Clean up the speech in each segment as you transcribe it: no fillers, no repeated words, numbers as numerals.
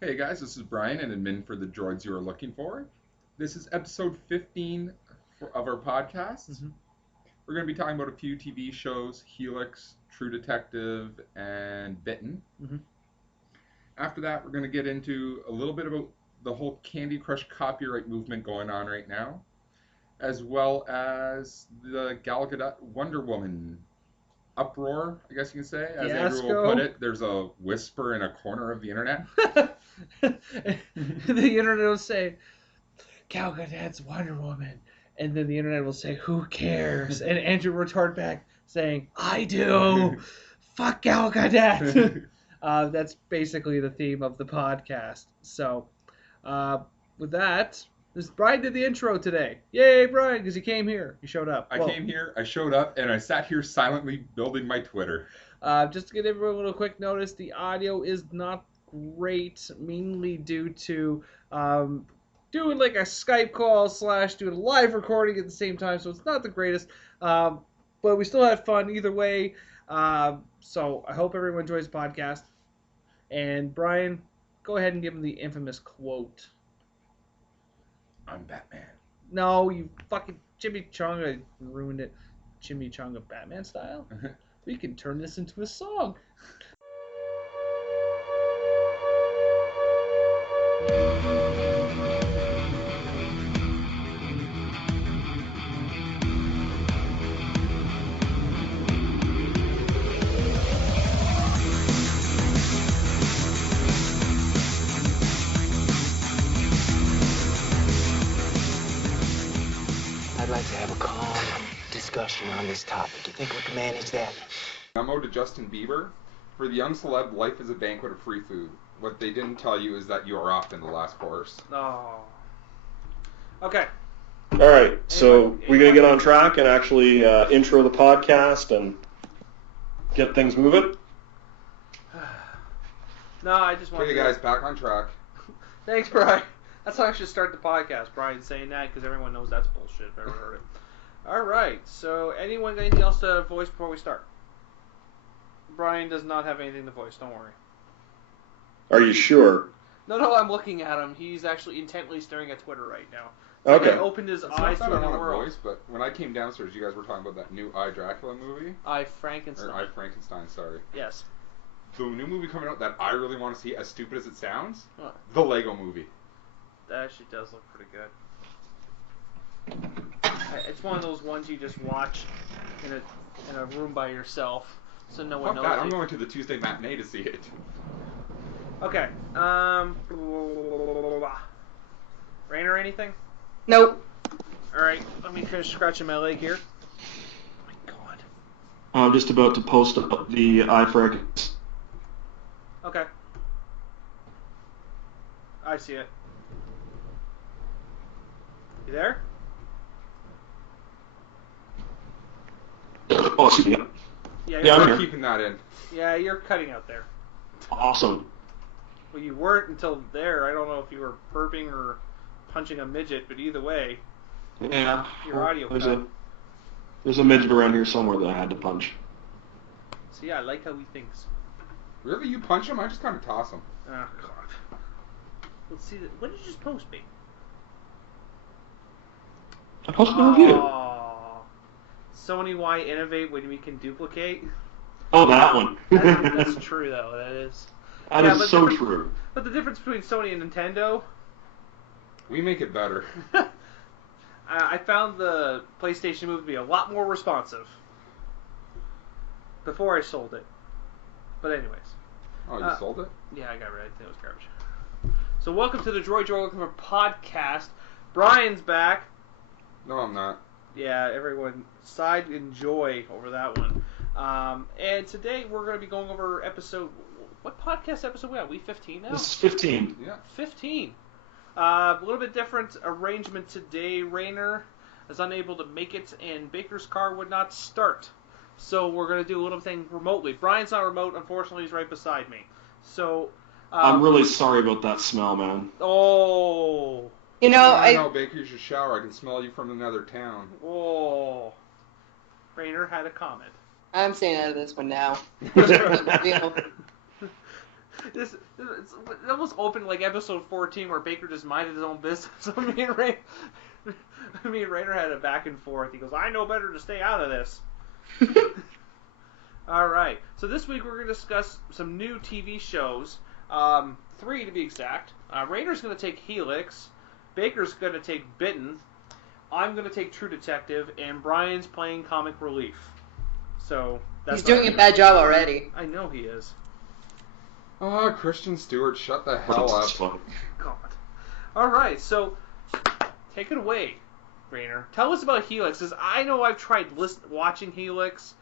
Hey guys, this is Brian, an admin for the Droids you are looking for. This is episode 15 of our podcast. We're going to be talking about a few TV shows, Helix, True Detective, and Bitten. After that, we're going to get into a little bit about the whole Candy Crush copyright movement going on right now, as well as the Gal Gadot Wonder Woman uproar, I guess you can say, as Andrew will put it. There's a whisper in a corner of the internet. The internet will say, Gal Gadot's Wonder Woman. And then the internet will say, who cares? And Andrew will retort back saying, I do. Fuck Gal Gadot. That's basically the theme of the podcast. So, with that, Brian did the intro today. Yay, Brian, because he came here. He showed up. I came here, I showed up, and I sat here silently building my Twitter. Just to give everyone a little quick notice, the audio is not great, mainly due to doing like a Skype call / doing a live recording at the same time, so it's not the greatest. But we still had fun either way. So I hope everyone enjoys the podcast. And Brian, go ahead and give him the infamous quote. I'm Batman. No, you fucking chimichanga ruined it. Chimichanga Batman style? We can turn this into a song. I'd like to have a calm discussion on this topic. You think we can manage that? Memo to Justin Bieber. For the young celeb, life is a banquet of free food. What they didn't tell you is that you are often the last course. Oh. Okay. All right, so we're going to get on track and actually intro the podcast and get things moving? No, I just want Okay, guys, back on track. Thanks, Brian. That's how I should start the podcast. Brian saying that because everyone knows that's bullshit if I've ever heard it. All right, so anyone got anything else to voice before we start? Brian does not have anything to voice, don't worry. Are you sure? No, I'm looking at him. He's actually intently staring at Twitter right now. Okay. He opened his It's eyes not to that I the want world. to voice, but when I came downstairs, you guys were talking about that new I, Dracula movie? I, Frankenstein. Or I, Frankenstein, sorry. Yes. The new movie coming out that I really want to see, as stupid as it sounds, What? the Lego movie. That actually does look pretty good. It's one of those ones you just watch in a room by yourself, so no one Fuck knows. that, you. I'm going to the Tuesday matinee to see it. Okay. Rain or anything? Nope. Alright, let me finish scratching my leg here. Oh my god. I'm just about to post up the iFrag. Okay. I see it. You there? Oh, excuse me. Yeah, I'm I'm here. keeping that in. Yeah, you're cutting out there. Awesome. Well, you weren't until there. I don't know if you were burping or punching a midget, but either way, Yeah. your audio There's cut. a midget around here somewhere that I had to punch. So yeah, I like how he thinks. Really? You punch him? I just kind of toss him. Oh god. Let's see. What did you just post me? I posted a review. Aw. Sony, why innovate when we can duplicate? Oh, that one. That's true, though. That is. That Yeah, is but so different- true. But the difference between Sony and Nintendo, We make it better. I found the PlayStation Move to be a lot more responsive before I sold it. But anyways. Oh, you sold it? Yeah, I got rid of it. I think it was garbage. So welcome to the Droid You're Looking For podcast. Brian's back. No, I'm not. Yeah, everyone sighed in joy over that one. And today we're going to be going over episode... What podcast episode we at? We 15 now? This is 15. Yeah. 15. A little bit different arrangement today. Rainer is unable to make it, and Baker's car would not start. So we're going to do a little thing remotely. Brian's not remote. Unfortunately, he's right beside me. So... I'm really sorry about that smell, man. Oh... You know, I I know, Baker, you should shower. I can smell you from another town. Oh. Rainer had a comment. I'm staying out of this one now. Real. It almost opened like episode 14 where Baker just minded his own business. So me and Rainer had a back and forth. He goes, I know better to stay out of this. All right. So this week we're going to discuss some new TV shows. 3 to be exact. Rainer's going to take Helix. Baker's going to take Bitten. I'm going to take True Detective. And Brian's playing Comic Relief. So he's doing a bad job already. I know he is. Oh, Christian Stewart, shut the hell up. God. All right, so take it away, Rainer. Tell us about Helix, because I know I've tried watching Helix.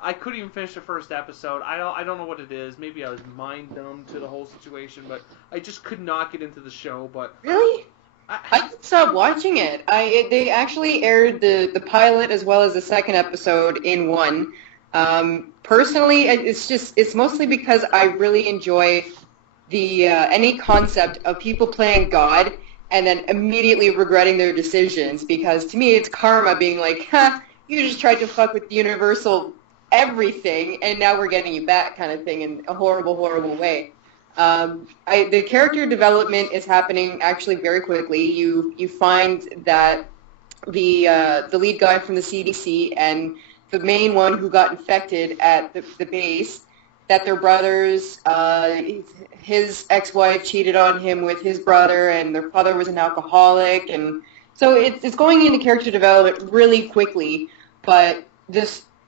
I couldn't even finish the first episode. I don't know what it is. Maybe I was mind numb to the whole situation, but I just could not get into the show. But really, I stopped watching it. They actually aired the pilot as well as the second episode in one. Personally, it's mostly because I really enjoy the any concept of people playing God and then immediately regretting their decisions, because to me it's karma being like, you just tried to fuck with universal everything and now we're getting you back kind of thing in a horrible, horrible way. The character development is happening actually very quickly. You find that the lead guy from the CDC and the main one who got infected at the base, that their brothers, his ex-wife cheated on him with his brother, and their father was an alcoholic, and so it's going into character development really quickly. But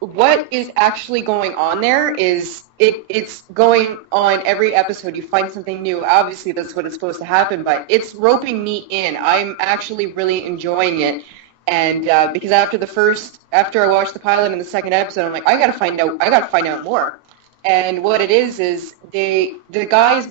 what is actually going on there is it's going on every episode. You find something new. Obviously, that's what is supposed to happen, but it's roping me in. I'm actually really enjoying it. And because after I watched the pilot and the second episode, I'm like, I gotta find out more. And what it is the guy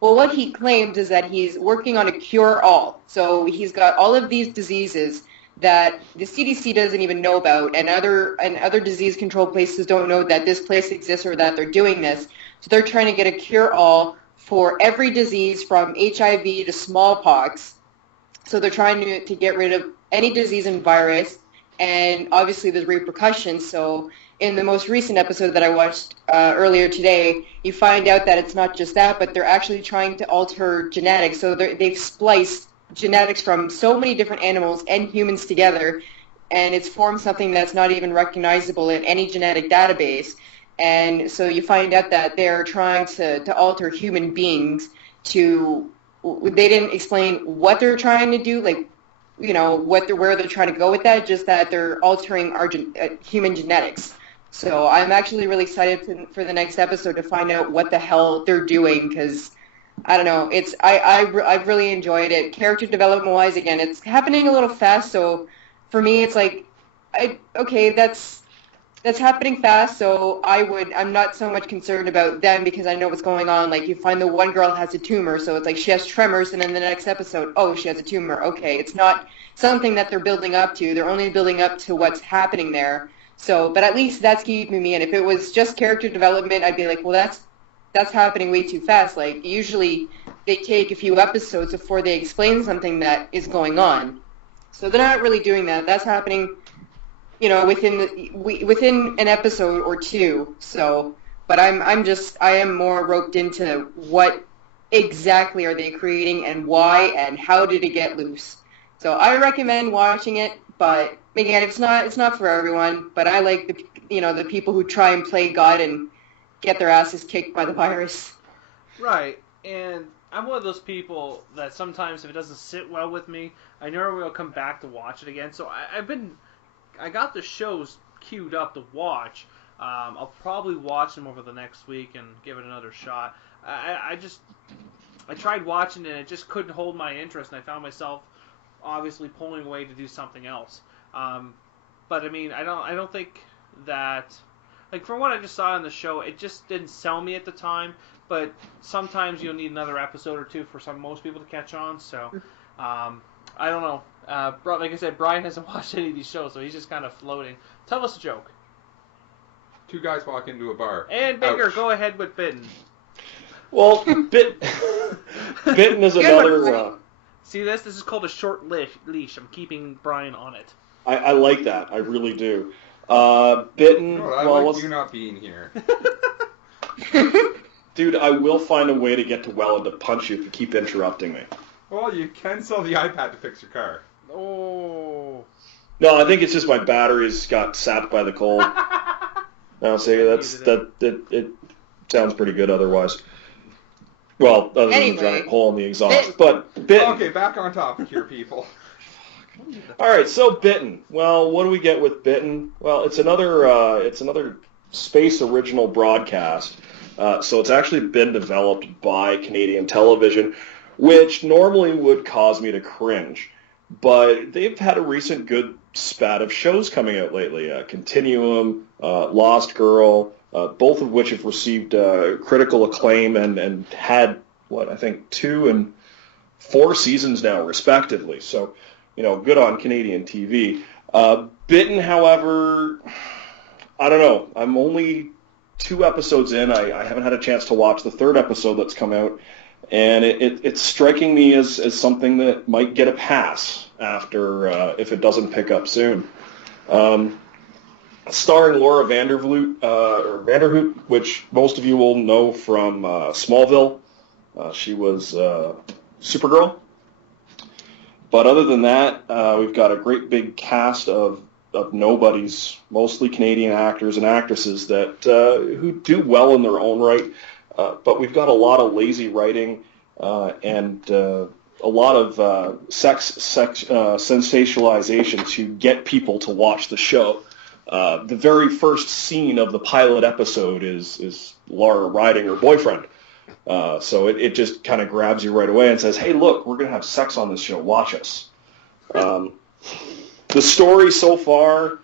what he claimed is that he's working on a cure-all. So he's got all of these diseases that the CDC doesn't even know about, and other disease control places don't know that this place exists or that they're doing this. So they're trying to get a cure-all for every disease from HIV to smallpox. So they're trying to get rid of any disease and virus, and obviously there's repercussions. So in the most recent episode that I watched earlier today, you find out that it's not just that, but they're actually trying to alter genetics. So they've spliced genetics from so many different animals and humans together, and it's formed something that's not even recognizable in any genetic database. And so you find out that they're trying to alter human beings to... They didn't explain what they're trying to do, like, where they're trying to go with that, just that they're altering our human genetics. So I'm actually really excited for the next episode to find out what the hell they're doing, because I don't know. I've really enjoyed it. Character development wise, again, it's happening a little fast. So for me, it's like, that's happening fast. So I'm not so much concerned about them because I know what's going on. Like, you find the one girl has a tumor, so it's like she has tremors, and then the next episode, oh, she has a tumor. Okay, it's not something that they're building up to. They're only building up to what's happening there. So, but at least that's keeping me in. If it was just character development, I'd be like, well, that's happening way too fast. Like, usually they take a few episodes before they explain something that is going on. So they're not really doing that. That's happening, within an episode or two. So, but I am more roped into what exactly are they creating and why and how did it get loose. So I recommend watching it, but again, it's not for everyone. But I like the people who try and play God and get their asses kicked by the virus. Right, and I'm one of those people that sometimes if it doesn't sit well with me, I never will come back to watch it again. So I got the shows queued up to watch. I'll probably watch them over the next week and give it another shot. I tried watching it and it just couldn't hold my interest, and I found myself obviously pulling away to do something else. But I mean, I don't think that, like, from what I just saw on the show, it just didn't sell me at the time. But sometimes you'll need another episode or two for most people to catch on. So I don't know. Like I said, Brian hasn't watched any of these shows, so he's just kind of floating. Tell us a joke. 2 guys walk into a bar. And Baker, Ouch. go ahead with Bitten. Well, Bitten is another... See this? This is called a short leash. I'm keeping Brian on it. I like that. I really do. Bitten... No, I like you not being here. Dude, I will find a way to get to Welland to punch you if you keep interrupting me. Well, you can sell the iPad to fix your car. Oh. No, I think it's just my batteries got sapped by the cold. I'll say it sounds pretty good otherwise. Well, other than the giant hole in the exhaust. But Bitten. Okay, back on topic here, people. All right, so Bitten. Well, what do we get with Bitten? Well, it's another space original broadcast. So it's actually been developed by Canadian television, which normally would cause me to cringe. But they've had a recent good spat of shows coming out lately. Continuum, Lost Girl, both of which have received critical acclaim and had, I think 2 and 4 seasons now, respectively. So, good on Canadian TV. Bitten, however, I don't know. I'm only 2 episodes in. I haven't had a chance to watch the 3rd episode that's come out. And it's striking me as something that might get a pass after if it doesn't pick up soon. Starring Laura Vanderhoot, which most of you will know from Smallville. She was Supergirl. But other than that, we've got a great big cast of nobodies, mostly Canadian actors and actresses that who do well in their own right. But we've got a lot of lazy writing and a lot of sex sensationalization to get people to watch the show. The very first scene of the pilot episode is Laura riding her boyfriend. So it just kind of grabs you right away and says, hey, look, we're going to have sex on this show. Watch us. The story so far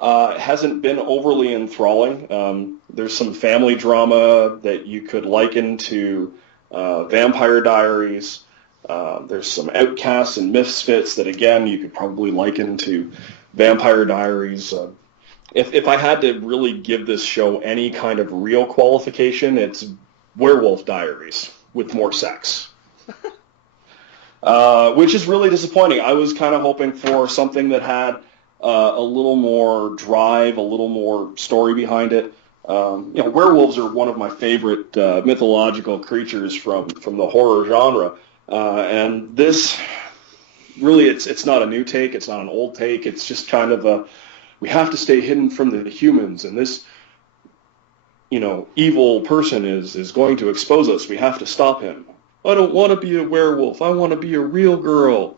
hasn't been overly enthralling. There's some family drama that you could liken to Vampire Diaries. There's some outcasts and misfits that, again, you could probably liken to Vampire Diaries. If I had to really give this show any kind of real qualification, it's Werewolf Diaries with more sex. Which is really disappointing. I was kind of hoping for something that had a little more drive, a little more story behind it. Werewolves are one of my favorite mythological creatures from the horror genre. And this, really, it's not a new take. It's not an old take. It's just kind of we have to stay hidden from the humans. And this, evil person is going to expose us. We have to stop him. I don't want to be a werewolf. I want to be a real girl.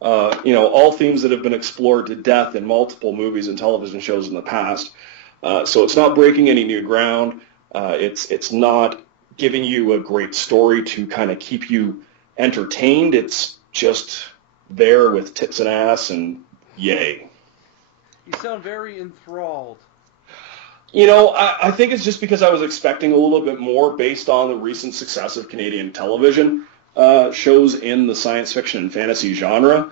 All themes that have been explored to death in multiple movies and television shows in the past. So it's not breaking any new ground. It's not giving you a great story to kind of keep you entertained. It's just there with tits and ass and yay. You sound very enthralled. I think it's just because I was expecting a little bit more based on the recent success of Canadian television shows in the science fiction and fantasy genre.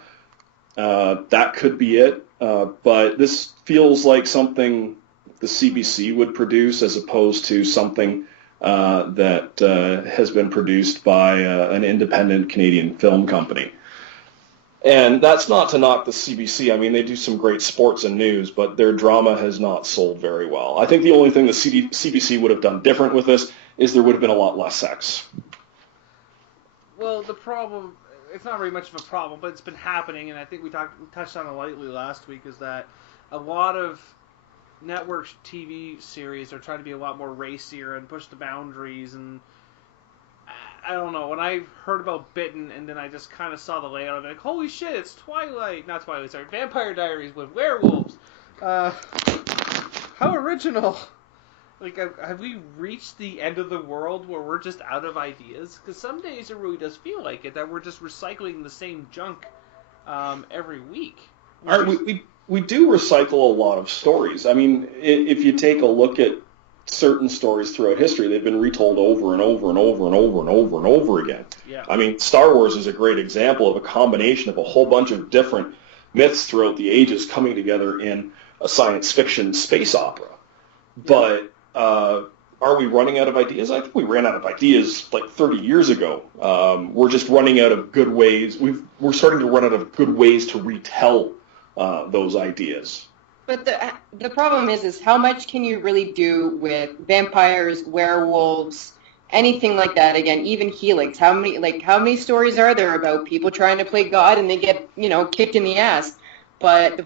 That could be it. But this feels like something the CBC would produce as opposed to something that has been produced by an independent Canadian film company. And that's not to knock the CBC. I mean, they do some great sports and news, but their drama has not sold very well. I think the only thing the CBC would have done different with this is there would have been a lot less sex. Well, the problem, it's not very much of a problem, but it's been happening, and I think we touched on it lightly last week, is that a lot of network TV series are trying to be a lot more racier and push the boundaries, and I don't know, when I heard about Bitten and then I just kind of saw the layout, I'm like, holy shit, it's Vampire Diaries with werewolves. How original. Like, have we reached the end of the world where we're just out of ideas? Because some days it really does feel like it, that we're just recycling the same junk every week. We do recycle a lot of stories. I mean, if you take a look at certain stories throughout history, they've been retold over and over and over and over and over and over again. Yeah. I mean, Star Wars is a great example of a combination of a whole bunch of different myths throughout the ages coming together in a science fiction space opera. But are we running out of ideas? I think we ran out of ideas like 30 years ago. We're just running out of good ways. We're starting to run out of good ways to retell those ideas. But the problem is how much can you really do with vampires, werewolves, anything like that. Again, even Helix. How many stories are there about people trying to play God and they get, kicked in the ass? But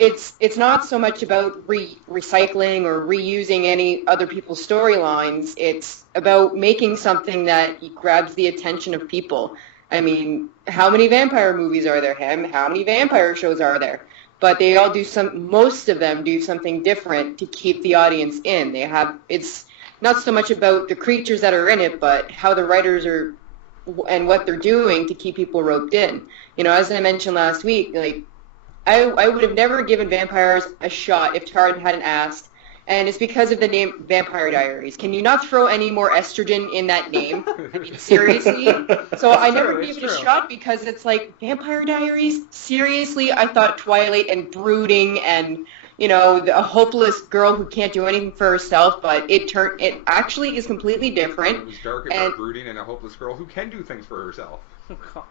it's not so much about recycling or reusing any other people's storylines. It's about making something that grabs the attention of people. I mean, how many vampire movies are there? How many vampire shows are there? But they all most of them do something different to keep the audience in. It's not so much about the creatures that are in it, but how the writers are and what they're doing to keep people roped in. As I mentioned last week, I would have never given vampires a shot if Tard hadn't asked, and it's because of the name Vampire Diaries. Can you not throw any more estrogen in that name? I mean, seriously? So I never gave it a shot because it's like, Vampire Diaries? Seriously? I thought Twilight and brooding and, a hopeless girl who can't do anything for herself, but it actually is completely different. It was dark and brooding and a hopeless girl who can do things for herself. Oh, God.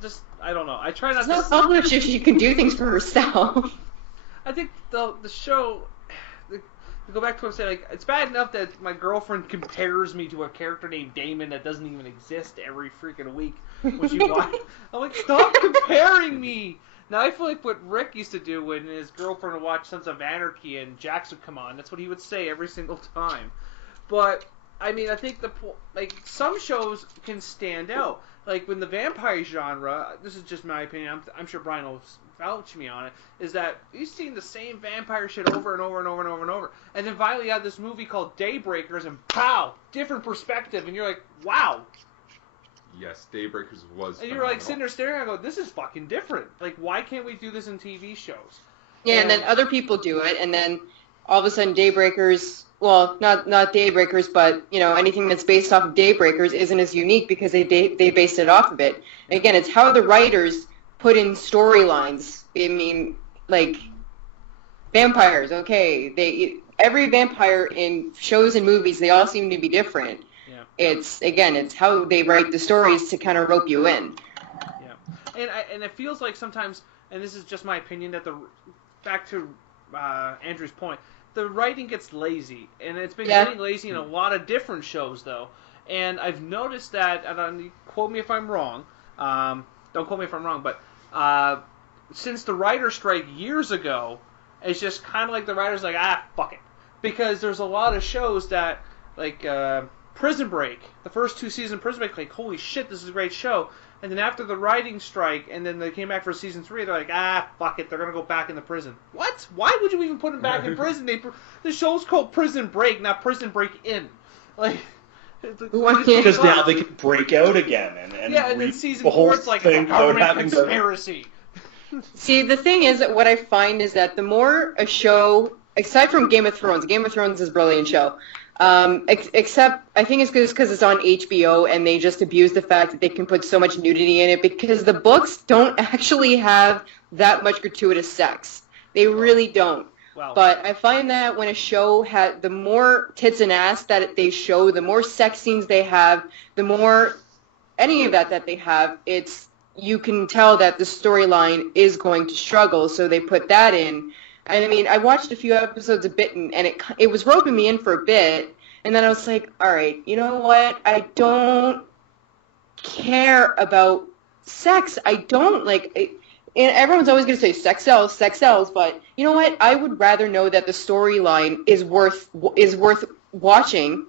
Just, I don't know. I try not to... It's not published if she can do things for herself. I think the show... To go back to what I'm saying, it's bad enough that my girlfriend compares me to a character named Damon that doesn't even exist every freaking week when she watches. I'm like, stop comparing me! Now I feel like what Rick used to do when his girlfriend would watch Sons of Anarchy and Jax would come on. That's what he would say every single time. But, I mean, I think some shows can stand out. Like, when the vampire genre, this is just my opinion, I'm sure Brian will vouch me on it, is that you've seen the same vampire shit over and over and over and over and over. And then finally you have this movie called Daybreakers, and pow! Different perspective, and you're like, wow! Yes, Daybreakers was And you're like sitting there staring and go, this is fucking different. Like, why can't we do this in TV shows? Yeah, and then other people do it, and then all of a sudden Daybreakers... Well, not Daybreakers, but anything that's based off of Daybreakers isn't as unique because they based it off of it. And again, it's how the writers put in storylines. I mean, like vampires. Okay, every vampire in shows and movies, they all seem to be different. Yeah. It's how they write the stories to kind of rope you in. Yeah, and it feels like sometimes, and this is just my opinion, that back to Andrew's point. The writing gets lazy, and it's been getting lazy in a lot of different shows, though. And I've noticed that, and quote me if I'm wrong, don't quote me if I'm wrong, but since the writer's strike years ago, it's just kind of like the writer's like, fuck it. Because there's a lot of shows that, like Prison Break, the first 2 seasons of Prison Break, like, holy shit, this is a great show. And then after the writing strike, and then they came back for season 3, they're like, fuck it, they're going to go back into prison. What? Why would you even put them back in prison? The show's called Prison Break, not Prison Break In. Like, because now they can break out again. And then season 4, it's like a government conspiracy. See, the thing is that what I find is that the more a show, aside from Game of Thrones is a brilliant show, except I think it's because it's on HBO and they just abuse the fact that they can put so much nudity in it because the books don't actually have that much gratuitous sex. They really don't. Wow. But I find that when a show has, the more tits and ass that they show, the more sex scenes they have, the more any of that they have, you can tell that the storyline is going to struggle, so they put that in. I mean, I watched a few episodes of Bitten, and it was roping me in for a bit, and then I was like, all right, you know what? I don't care about sex. I don't, and everyone's always going to say sex sells, but you know what? I would rather know that the storyline is worth watching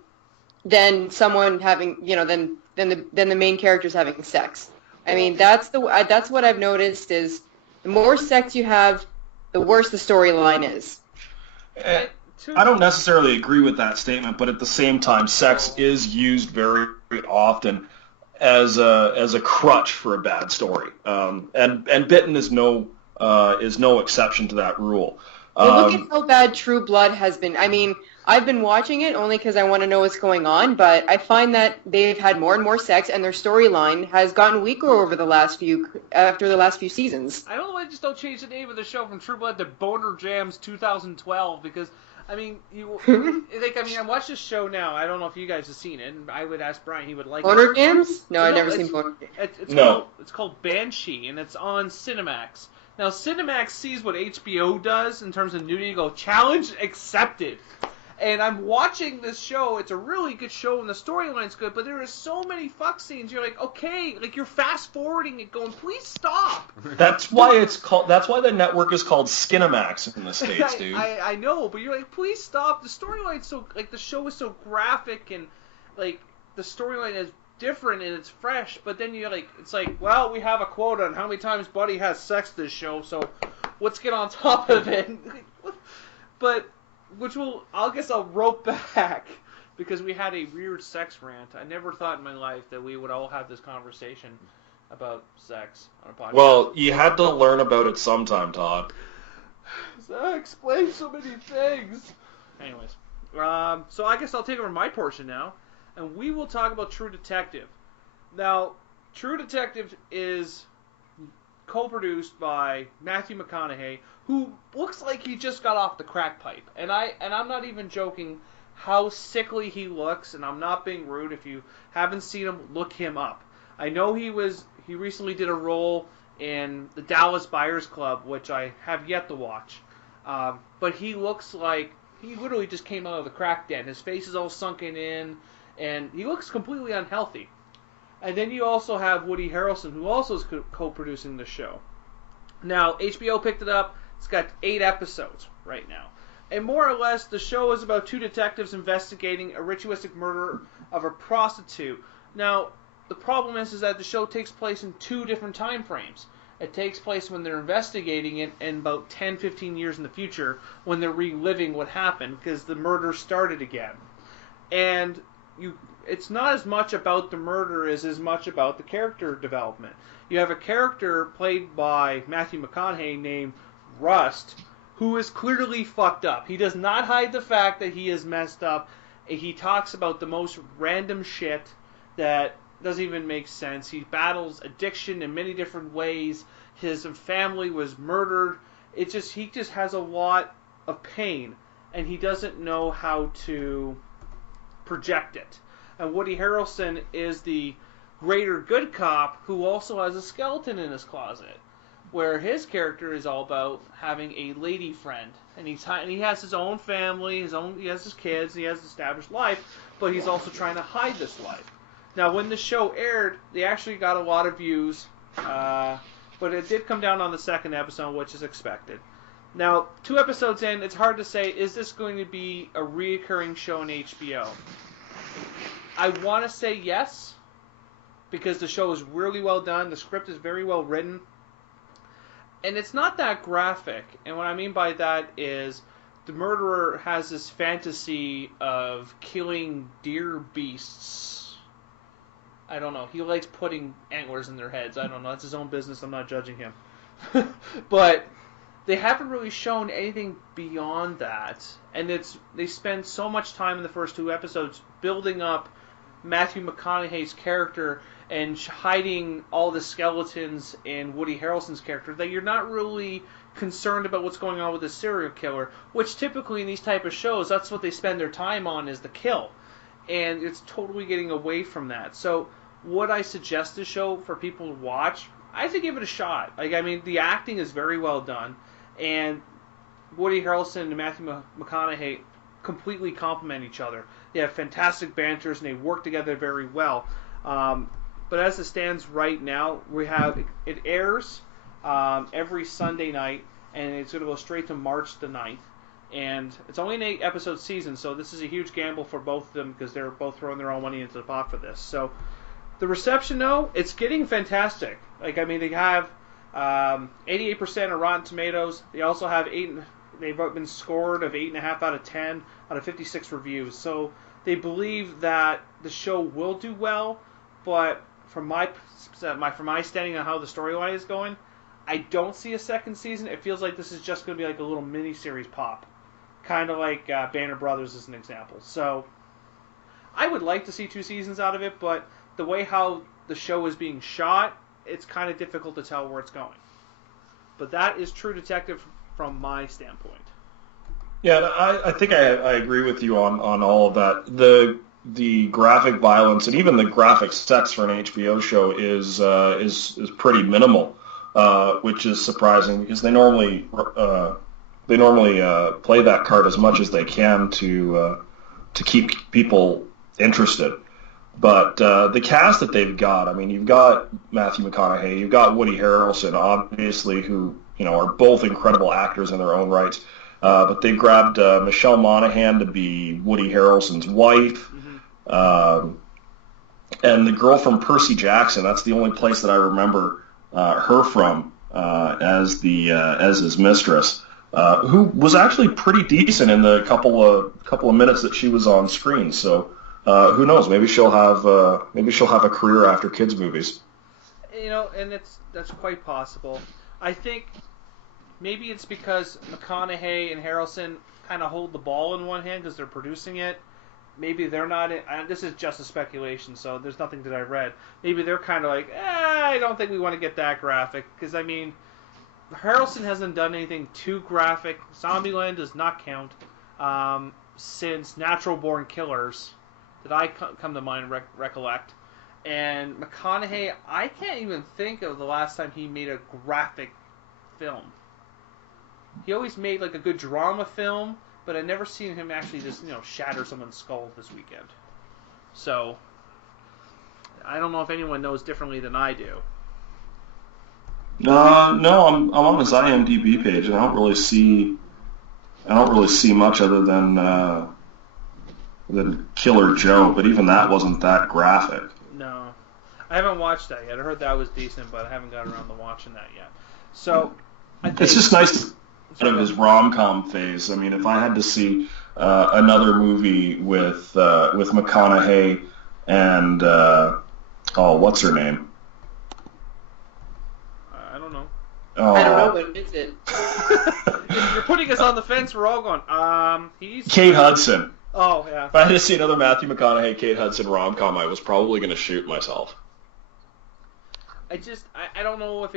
than someone having, than the main characters having sex. I mean, that's what I've noticed is the more sex you have, the worse the storyline is. I don't necessarily agree with that statement, but at the same time, sex is used very, very often as a crutch for a bad story, and Bitten is no exception to that rule. Well, look at how bad True Blood has been. I mean, I've been watching it only because I want to know what's going on, but I find that they've had more and more sex, and their storyline has gotten weaker over after the last few seasons. I don't know why they just don't change the name of the show from True Blood to Boner Jams 2012, because, I mean, I watched this show now. I don't know if you guys have seen it, and I would ask Brian, he would like Boner it. Jams? No, I've never seen Boner Jams. It's called Banshee, and it's on Cinemax. Now, Cinemax sees what HBO does in terms of nudity and go, challenge accepted. And I'm watching this show. It's a really good show, and the storyline's good. But there are so many fuck scenes. You're like, okay, like you're fast forwarding it, going, please stop. That's why it's called. That's why the network is called Skinamax in the States, dude. I know, but you're like, please stop. The storyline's so like the show is so graphic and like the storyline is different and it's fresh. But then you're like, it's like, well, we have a quota on how many times Buddy has sex this show, so let's get on top of it. But I guess I'll rope back because we had a weird sex rant. I never thought in my life that we would all have this conversation about sex on a podcast. Well, you had to learn about it sometime, Todd. That explains so many things. Anyways, so I guess I'll take over my portion now, and we will talk about True Detective. Now, True Detective is co-produced by Matthew McConaughey, who looks like he just got off the crack pipe. And I'm not even joking how sickly he looks, and I'm not being rude. If you haven't seen him, look him up. I know he recently did a role in the Dallas Buyers Club, which I have yet to watch. But he looks like he literally just came out of the crack den. His face is all sunken in, and he looks completely unhealthy. And then you also have Woody Harrelson, who also is co-producing the show. Now, HBO picked it up. It's got 8 episodes right now. And more or less, the show is about 2 detectives investigating a ritualistic murder of a prostitute. Now, the problem is that the show takes place in 2 different time frames. It takes place when they're investigating it and about 10, 15 years in the future when they're reliving what happened because the murder started again. And it's not as much about the murder as much about the character development. You have a character played by Matthew McConaughey named Rust, who is clearly fucked up. He does not hide the fact that he is messed up. He talks about the most random shit that doesn't even make sense. He battles addiction in many different ways. His family was murdered. He just has a lot of pain, and he doesn't know how to project it. And Woody Harrelson is the greater good cop who also has a skeleton in his closet, where his character is all about having a lady friend, and he has his own family, he has his kids, he has established life, but he's also trying to hide this life. Now, when the show aired, they actually got a lot of views, but it did come down on the second episode, which is expected. Now, 2 episodes in, it's hard to say, is this going to be a reoccurring show on HBO? I want to say yes, because the show is really well done, the script is very well written, and it's not that graphic. And what I mean by that is the murderer has this fantasy of killing deer beasts. I don't know. He likes putting antlers in their heads. I don't know. That's his own business. I'm not judging him. But they haven't really shown anything beyond that. And they spend so much time in the first 2 episodes building up Matthew McConaughey's character and hiding all the skeletons in Woody Harrelson's character that you're not really concerned about what's going on with the serial killer, which typically in these type of shows, that's what they spend their time on, is the kill. And it's totally getting away from that. So would I suggest this show for people to watch? I say give it a shot. The acting is very well done, and Woody Harrelson and Matthew McConaughey completely complement each other. They have fantastic banters, and they work together very well. But as it stands right now, it airs every Sunday night, and it's going to go straight to March the 9th. And it's only an 8-episode season, so this is a huge gamble for both of them because they're both throwing their own money into the pot for this. So the reception, though, it's getting fantastic. They have 88% of Rotten Tomatoes. They also have they've been scored of 8.5 out of 10 out of 56 reviews. So they believe that the show will do well, but from my standing on how the storyline is going, I don't see a second season. It feels like this is just going to be like a little mini-series pop. Kind of like Banner Brothers as an example. So I would like to see 2 seasons out of it, but the way how the show is being shot, it's kind of difficult to tell where it's going. But that is True Detective from my standpoint. Yeah, I think I agree with you on all of that. The graphic violence and even the graphic sex for an HBO show is pretty minimal, which is surprising because they normally play that card as much as they can to keep people interested. But the cast that they've got, I mean, you've got Matthew McConaughey, you've got Woody Harrelson, obviously, who are both incredible actors in their own right. But they grabbed Michelle Monaghan to be Woody Harrelson's wife. And the girl from Percy Jackson, that's the only place that I remember her from as his mistress, who was actually pretty decent in the couple of minutes that she was on screen. So who knows? Maybe she'll have a career after kids movies. And that's quite possible. I think maybe it's because McConaughey and Harrelson kind of hold the ball in one hand because they're producing it. Maybe they're not in, this is just a speculation, so there's nothing that I read. Maybe they're kind of like, I don't think we want to get that graphic. Because, I mean, Harrelson hasn't done anything too graphic. Zombieland does not count since Natural Born Killers that I come to mind recollect. And McConaughey, I can't even think of the last time he made a graphic film. He always made like a good drama film, but I've never seen him actually just, shatter someone's skull this weekend. So, I don't know if anyone knows differently than I do. No, I'm on his IMDb page, and I don't really see much other than Killer Joe, but even that wasn't that graphic. No, I haven't watched that yet. I heard that was decent, but I haven't got around to watching that yet. So, I think it's just nice of his rom-com phase. I mean, if I had to see another movie with McConaughey and what's her name? I don't know. I don't know, but is it? You're putting us on the fence. We're all going. He's Kate Hudson. Oh yeah. If I had to see another Matthew McConaughey, Kate Hudson rom-com, I was probably going to shoot myself. I don't know if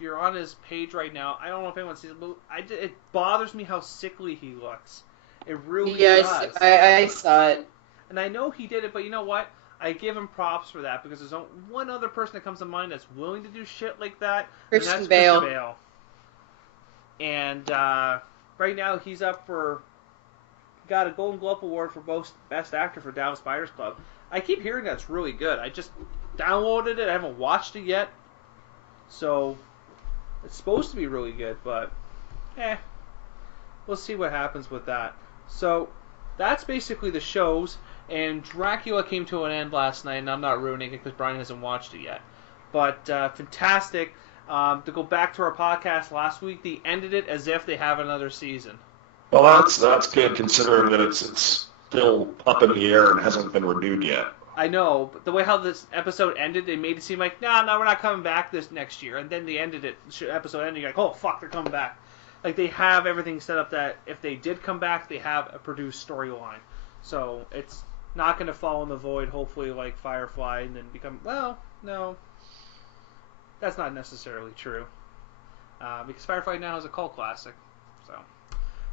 you're on his page right now, I don't know if anyone sees it, but it bothers me how sickly he looks. It really does. I saw it. And I know he did it, but you know what? I give him props for that, because there's one other person that comes to mind that's willing to do shit like that, Christian and that's Bale. Christian Bale. And right now he's up for, got a Golden Globe Award for Best Actor for Dallas Buyers Club. I keep hearing that's really good. I just downloaded it. I haven't watched it yet. So, it's supposed to be really good, but, we'll see what happens with that. So, that's basically the shows, and Dracula came to an end last night, and I'm not ruining it because Brian hasn't watched it yet. But, fantastic. To go back to our podcast last week, they ended it as if they have another season. Well, that's good, considering that it's still up in the air and hasn't been renewed yet. I know, but the way how this episode ended, they made it seem like, no, we're not coming back this next year. And then they ended it, episode ending, like, oh, fuck, they're coming back. Like, they have everything set up that if they did come back, they have a produced storyline. So, it's not going to fall in the void, hopefully, like Firefly, and then become, well, no. That's not necessarily true. Because Firefly now is a cult classic. So,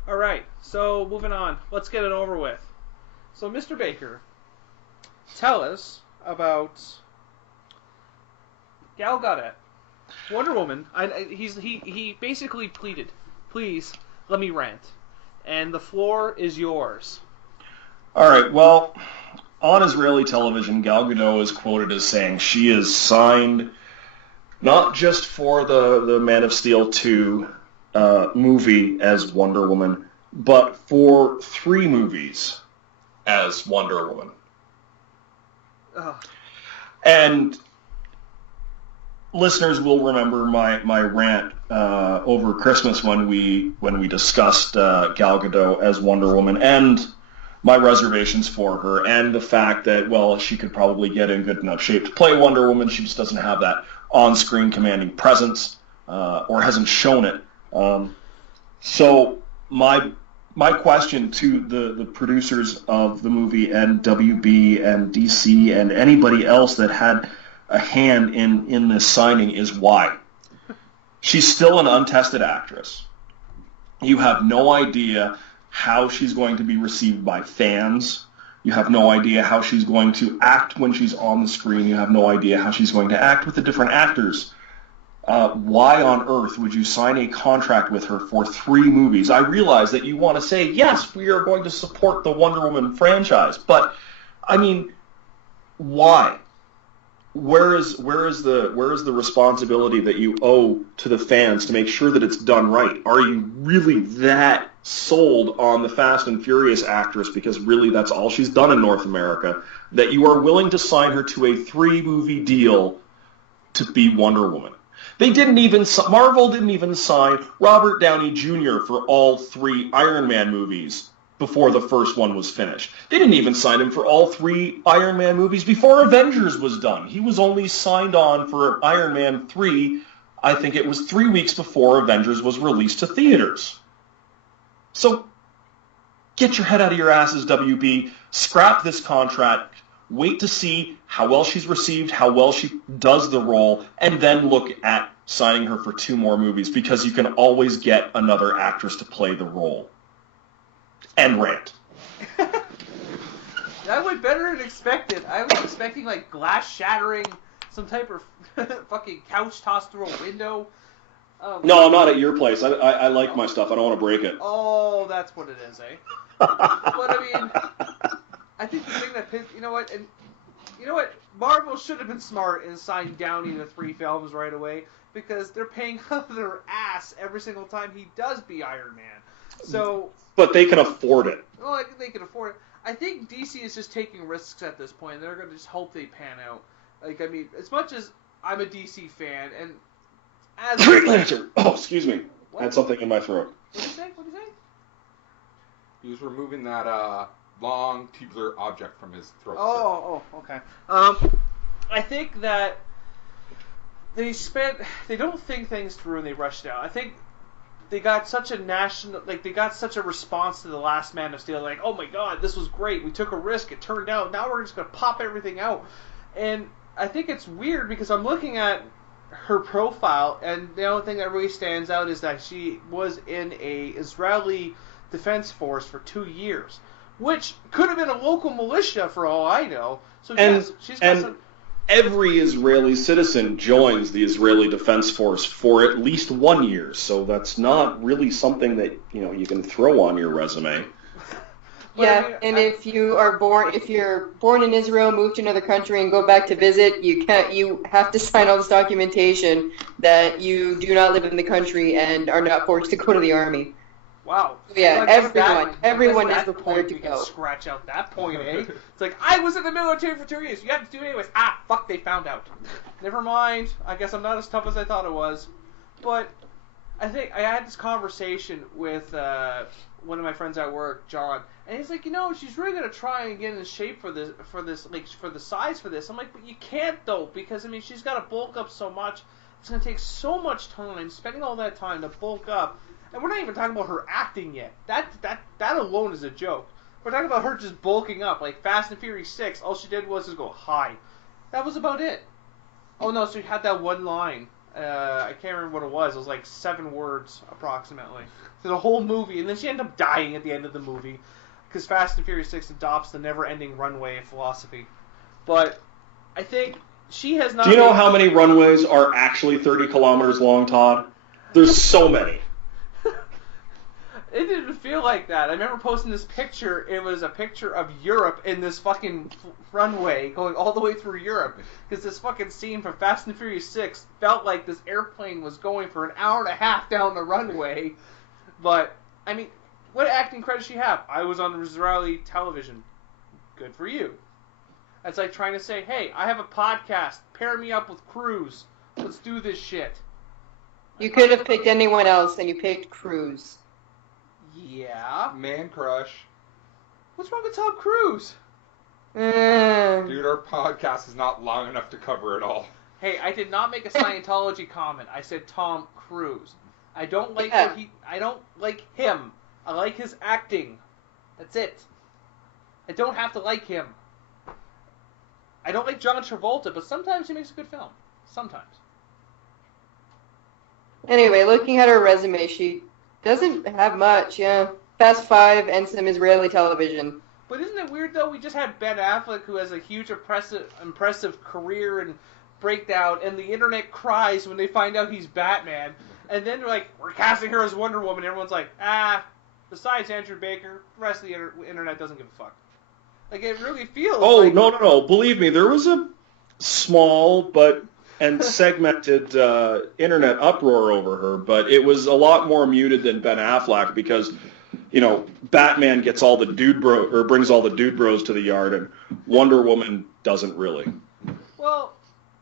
alright, so moving on. Let's get it over with. So, Mr. Baker, tell us about Gal Gadot, Wonder Woman. He basically pleaded, please let me rant, and the floor is yours. All right. Well, on Israeli television, Gal Gadot is quoted as saying she is signed not just for the Man of Steel 2 movie as Wonder Woman, but for 3 movies as Wonder Woman. And listeners will remember my rant over Christmas when we discussed Gal Gadot as Wonder Woman, and my reservations for her, and the fact that, well, she could probably get in good enough shape to play Wonder Woman. She just doesn't have that on-screen commanding presence, or hasn't shown it. So my question to the producers of the movie and WB and DC and anybody else that had a hand in this signing is why? She's still an untested actress. You have no idea how she's going to be received by fans. You have no idea how she's going to act when she's on the screen. You have no idea how she's going to act with the different actors why on earth would you sign a contract with her for 3 movies? I realize that you want to say, yes, we are going to support the Wonder Woman franchise, but, I mean, why? Where is the responsibility that you owe to the fans to make sure that it's done right? Are you really that sold on the Fast and Furious actress, because really that's all she's done in North America, that you are willing to sign her to a 3-movie deal to be Wonder Woman? Marvel didn't even sign Robert Downey Jr. for all 3 Iron Man movies before the first one was finished. They didn't even sign him for all 3 Iron Man movies before Avengers was done. He was only signed on for Iron Man 3, I think it was 3 weeks before Avengers was released to theaters. So, get your head out of your asses, WB. Scrap this contract. Wait to see how well she's received, how well she does the role, and then look at signing her for 2 more movies, because you can always get another actress to play the role. And rant. That went better than expected. I was expecting like glass shattering, some type of fucking couch tossed through a window. No, I'm not at your place. I like my stuff. I don't want to break it. Oh, that's what it is, eh? But I mean, I think the thing that you know what, Marvel should have been smart and signed Downey to 3 films right away, because they're paying out of their ass every single time he does be Iron Man. So. But they can afford it. Well, they can afford it. I think DC is just taking risks at this point. They're going to just hope they pan out. Like, I mean, as much as I'm a DC fan, and as Green Lantern. Oh, excuse me. What? I had something in my throat. What did you say? What did you say? He was removing that long tubular object from his throat. Oh, okay. I think that they don't think things through and they rushed out. I think they got such a response to the Last Man of Steel. Like, oh my God, this was great. We took a risk. It turned out. Now we're just gonna pop everything out. And I think it's weird because I'm looking at her profile, and the only thing that really stands out is that she was in a Israeli defense force for 2 years, which could have been a local militia for all I know. So yes, she's got some. Every Israeli citizen joins the Israeli Defense Force for at least 1 year, so that's not really something that you can throw on your resume. Yeah, and if you're born in Israel, move to another country, and go back to visit, you have to sign all this documentation that you do not live in the country and are not forced to go to the army. Wow. Yeah, everyone is required to go. Scratch out that point, eh? It's like, I was in the military for 2 years. You have to do it anyways. Ah, fuck, they found out. Never mind. I guess I'm not as tough as I thought it was. But I think I had this conversation with one of my friends at work, John, and he's like, she's really gonna try and get in shape for the size for this. I'm like, but you can't though, because I mean, she's got to bulk up so much. It's gonna take so much time, spending all that time to bulk up. And we're not even talking about her acting yet. That alone is a joke. We're talking about her just bulking up. Like Fast and Furious 6, all she did was just go, hi. That was about it. Oh no, so she had that one line. I can't remember what it was. It was like 7 words, approximately. For the whole movie. And then she ended up dying at the end of the movie. Because Fast and Furious 6 adopts the never-ending runway philosophy. But I think she has not... Do you know how many runways are actually 30 kilometers long, Todd? There's so many. It didn't feel like that. I remember posting this picture. It was a picture of Europe in this fucking runway going all the way through Europe. Because this fucking scene from Fast and Furious 6 felt like this airplane was going for an hour and a half down the runway. But, I mean, what acting credits she have? I was on Israeli television. Good for you. It's like trying to say, hey, I have a podcast. Pair me up with Cruz. Let's do this shit. You could have picked anyone else, and you picked Cruz. Yeah. Man crush. What's wrong with Tom Cruise? Dude, our podcast is not long enough to cover it all. Hey, I did not make a Scientology comment. I said Tom Cruise. I don't like I don't like him. I like his acting. That's it. I don't have to like him. I don't like John Travolta, but sometimes he makes a good film. Sometimes. Anyway, looking at her resume, she doesn't have much, yeah. Fast 5 and some Israeli television. But isn't it weird, though? We just had Ben Affleck, who has a huge, impressive career in breakdown, and the internet cries when they find out he's Batman. And then they're like, we're casting her as Wonder Woman. Everyone's like, besides Andrew Baker, the rest of the internet doesn't give a fuck. Like, it really feels like... No. Believe me, there was a small and segmented internet uproar over her, but it was a lot more muted than Ben Affleck because, Batman gets all the brings all the dude bros to the yard, and Wonder Woman doesn't really. Well,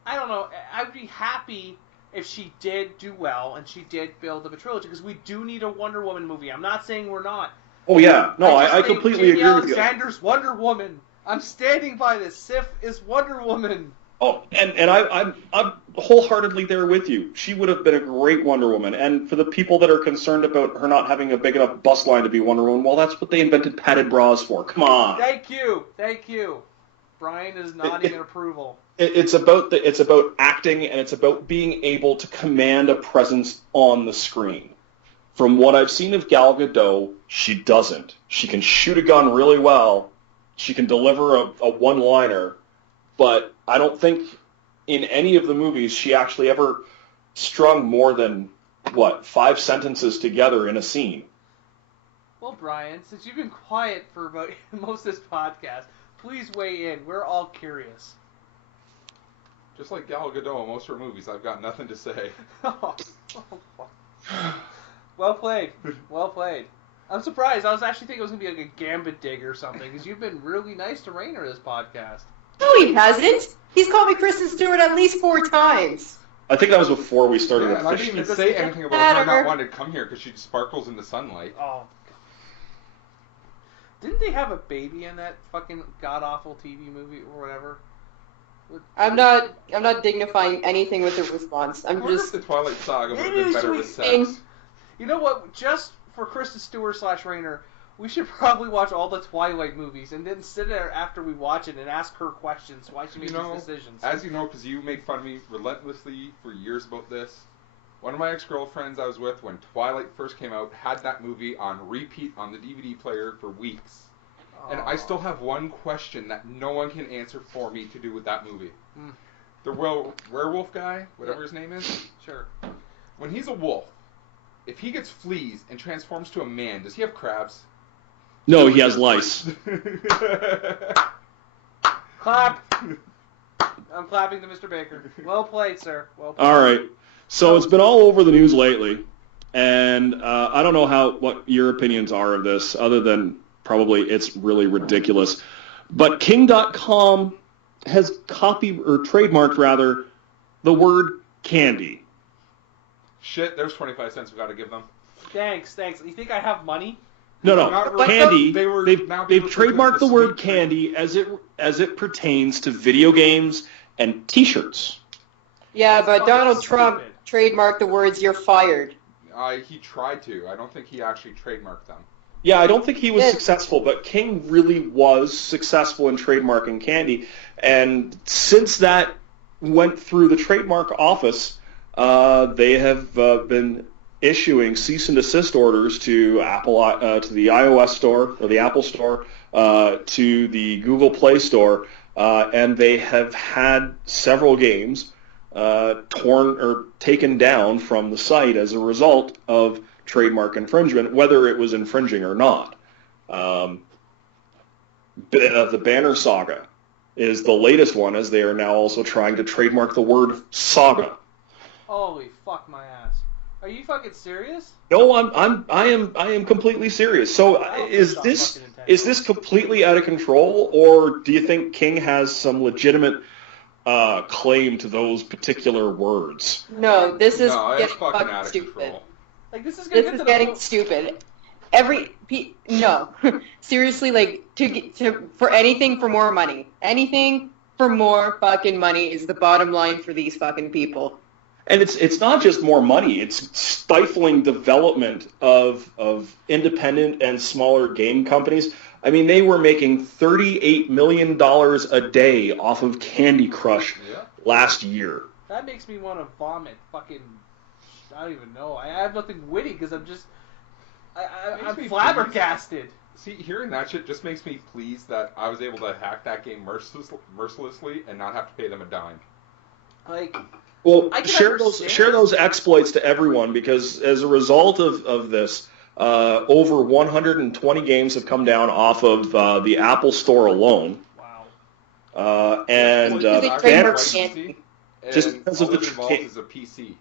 I don't know. I'd be happy if she did do well and she did build up a trilogy, because we do need a Wonder Woman movie. I'm not saying we're not. Oh yeah, no, I completely agree with you. Alexander's Wonder Woman. I'm standing by this. Sif is Wonder Woman. Oh, and I'm wholeheartedly there with you. She would have been a great Wonder Woman. And for the people that are concerned about her not having a big enough bust line to be Wonder Woman, well, that's what they invented padded bras for. Come on. Thank you. Brian is nodding in approval. It's about acting, and it's about being able to command a presence on the screen. From what I've seen of Gal Gadot, she doesn't. She can shoot a gun really well. She can deliver a one-liner, but I don't think in any of the movies she actually ever strung more than, 5 sentences together in a scene. Well, Brian, since you've been quiet for about most of this podcast, please weigh in. We're all curious. Just like Gal Gadot in most of her movies, I've got nothing to say. Well played. I'm surprised. I was actually thinking it was going to be like a gambit dig or something, because you've been really nice to Rainer this podcast. No, he hasn't. He's called me Kristen Stewart at least 4 times. I think that was before we started and I didn't even say anything about her not wanting to come here because she sparkles in the sunlight. Oh. Didn't they have a baby in that fucking god-awful TV movie or whatever? I'm not dignifying anything with the response. I'm just... the Twilight Saga would have been better with sex. You know what? Just for Kristen Stewart / Rainer, we should probably watch all the Twilight movies and then sit there after we watch it and ask her questions why she made these decisions. As you know, because you made fun of me relentlessly for years about this, one of my ex-girlfriends I was with when Twilight first came out had that movie on repeat on the DVD player for weeks. And I still have one question that no one can answer for me to do with that movie. The werewolf guy, whatever his name is. Sure. When he's a wolf, if he gets fleas and transforms to a man, does he have crabs? No, he has lice. Clap. I'm clapping to Mr. Baker. Well played, sir. Well played. All right. So it's been all over the news lately, and I don't know what your opinions are of this, other than probably it's really ridiculous. But King.com has trademarked the word candy. Shit, there's 25 cents we got to give them. Thanks. You think I have money? No. Candy. They've trademarked the word candy as it pertains to video games and T-shirts. Yeah, but Donald Trump trademarked the words "you're fired." He tried to. I don't think he actually trademarked them. Yeah, I don't think he was successful, but King really was successful in trademarking candy. And since that went through the trademark office, they have been issuing cease and desist orders to Apple, to the iOS store or the Apple store, to the Google Play store, and they have had several games torn or taken down from the site as a result of trademark infringement, whether it was infringing or not. The Banner Saga is the latest one, as they are now also trying to trademark the word saga. Holy fuck my ass! Are you fucking serious? No, I am completely serious. So is this completely out of control, or do you think King has some legitimate claim to those particular words? No, this is getting fucking out of stupid. Control. Like this is getting stupid. No, seriously, like for anything for more money, anything for more fucking money is the bottom line for these fucking people. And it's not just more money; it's stifling development of independent and smaller game companies. I mean, they were making $38 million a day off of Candy Crush last year. That makes me want to vomit. Fucking, I don't even know. I have nothing witty because I'm flabbergasted. See, hearing that shit just makes me pleased that I was able to hack that game mercilessly and not have to pay them a dime. Like, Well, I can share understand. those exploits to everyone, because as a result of this, over 120 games have come down off of the Apple Store alone. Wow. And Because they trademark trademarked it. easy, just and because all of the it involves is a PC.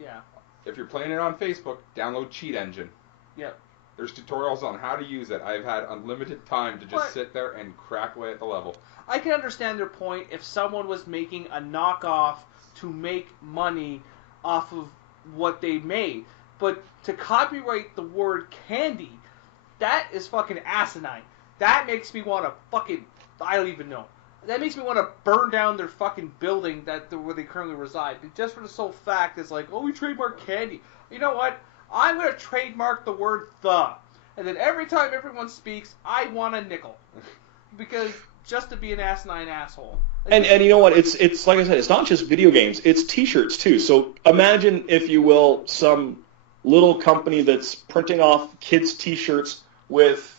Yeah. If you're playing it on Facebook, download Cheat Engine. Yep. There's tutorials on how to use it. I've had unlimited time to just But- sit there and crack away at the level. I can understand their point if someone was making a knockoff to make money off of what they made. But to copyright the word candy, that is fucking asinine. That makes me want to fucking, I don't even know. That makes me want to burn down their fucking building where they currently reside. Just for the sole fact it's like, oh, we trademark candy. You know what? I'm going to trademark the word the. And then every time everyone speaks, I want a nickel. Because just to be an asinine asshole. And you know what? It's like I said, it's not just video games. It's T-shirts too. So imagine, if you will, some little company that's printing off kids' T-shirts with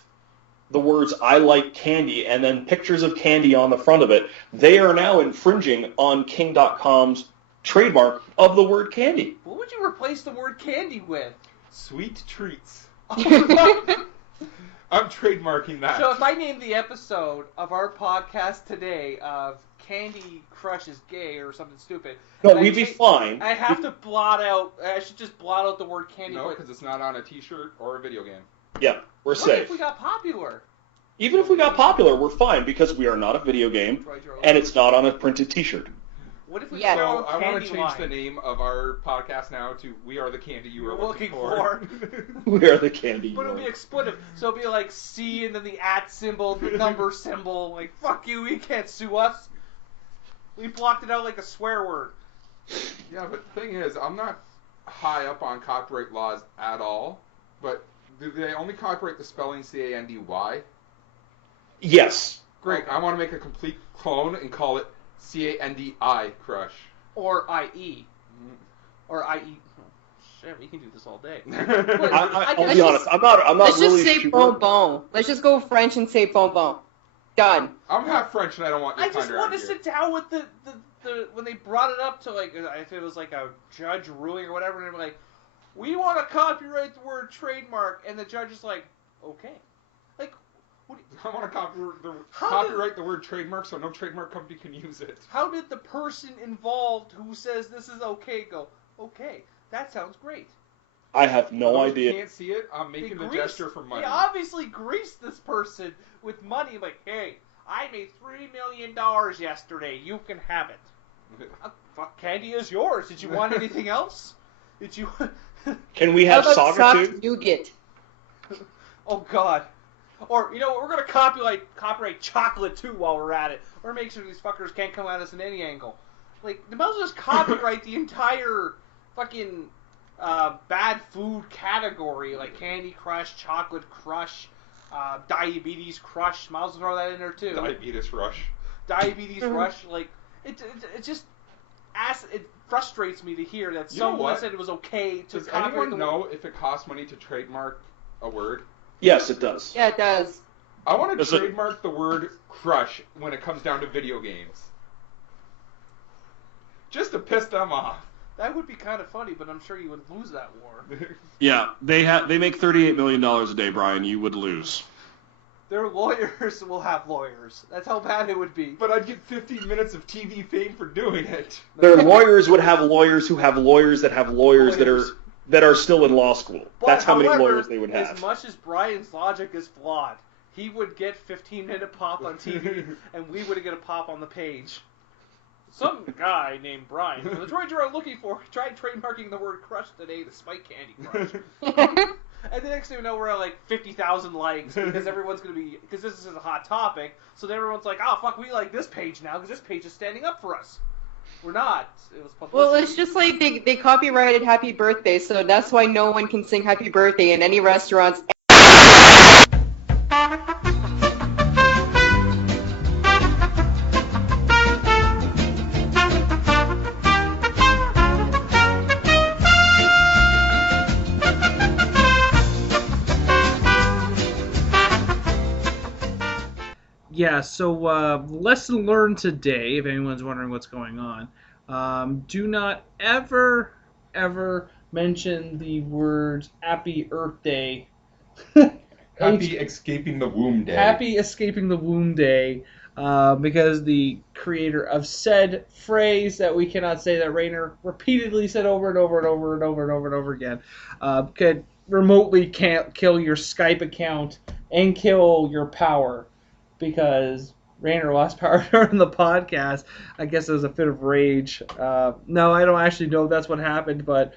the words "I like candy" and then pictures of candy on the front of it. They are now infringing on King.com's trademark of the word candy. What would you replace the word candy with? Sweet treats. I'm trademarking that. So if I name the episode of our podcast today of Candy Crush is gay or something stupid. No, and we'd be fine. I have to blot out. I should just blot out the word candy. No, because it's not on a T-shirt or a video game. Yeah, we're What safe. if we got popular? Even if we got popular, we're fine, because we are not a video game, and it's not on a printed T-shirt. What if we Yeah. got So I want candy to change line? the name of our podcast now to "We Are the Candy You Were You're Looking looking For." We are the candy. But it'll be expletive. So it'll be like C and then the @ symbol, the number symbol. Like, fuck you, you can't sue us. We blocked it out like a swear word. Yeah, but the thing is, I'm not high up on copyright laws at all. But do they only copyright the spelling Candy? Yes. Great. I want to make a complete clone and call it Candi Crush. Or IE. Or IE. Oh, shit, we can do this all day. I'll be honest. I'm not Let's really just say sure. bonbon. Let's just go French and say bonbon. Done. I'm half French and I don't want your I just kind want to around sit down with the when they brought it up to, like, if it was like a judge ruling or whatever, and they're like, we want to copyright the word trademark, and the judge is like, okay. Like, what do you, I want to How copyright the word trademark so no trademark company can use it. how did the person involved who says this is okay go, okay, that sounds great. I have no For those who idea. can't see it, I'm They making the greased- gesture for money. They obviously greased this person with money, like, hey, I made $3 million yesterday, you can have it. Fuck, candy is yours. Did you want anything else? Did you? Can we How have about soccer soft too? nougat? Oh God. Or, you know what, we're gonna copyright chocolate too while we're at it. Or make sure these fuckers can't come at us in any angle. Like, they might as well just copyright the entire fucking bad food category, like Candy Crush, Chocolate Crush, Diabetes Crush. Might as well throw that in there too. Diabetes rush. Diabetes Rush, like, it just it frustrates me to hear that You know someone what? said it was okay to Does copyright anyone the know if it costs money to trademark a word? Yes, it does. Yeah, it does. I want Does to it- trademark the word crush when it comes down to video games. Just to piss them off. That would be kind of funny, but I'm sure you would lose that war. Yeah, they make $38 million a day, Brian. You would lose. Their lawyers will have lawyers. That's how bad it would be. But I'd get 15 minutes of TV fame for doing it. Their lawyers would have lawyers who have lawyers that have lawyers that are still in law school. But, That's how many however, lawyers they would As have. much as Brian's logic is flawed, he would get 15-minute pop on TV, and we would get a pop on the page. Some guy named Brian, for the droids you are looking for, tried trademarking the word crush today to spite Candy Crush. And the next thing we know, we're at like 50,000 likes because everyone's going to be, because this is a hot topic, so then everyone's like, oh, fuck, we like this page now because this page is standing up for us. We're not. It was publicity. Well, it's just like they copyrighted Happy Birthday, so that's why no one can sing Happy Birthday in any restaurants. Yeah, so lesson learned today, if anyone's wondering what's going on, do not ever mention the words Happy Earth Day. Happy Escaping the Womb Day. Happy Escaping the Womb Day, because the creator of said phrase that we cannot say, that Rainer repeatedly said over and over and over and over and over and over again, could remotely kill your Skype account and kill your power, because Rainer lost power during the podcast. I guess it was a fit of rage. No, I don't actually know if that's what happened, but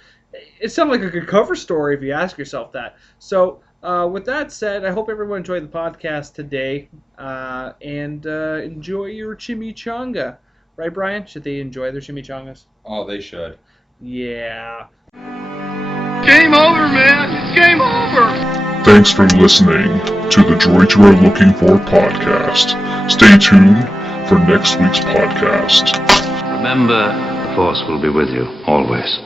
it sounded like a good cover story if you ask yourself that. So, with that said, I hope everyone enjoyed the podcast today, and enjoy your chimichanga. Right, Brian? Should they enjoy their chimichangas? Oh, they should. Yeah. Game over, man. It's game over. Thanks for listening to the Droids You Are Looking For podcast. Stay tuned for next week's podcast. Remember, the Force will be with you always.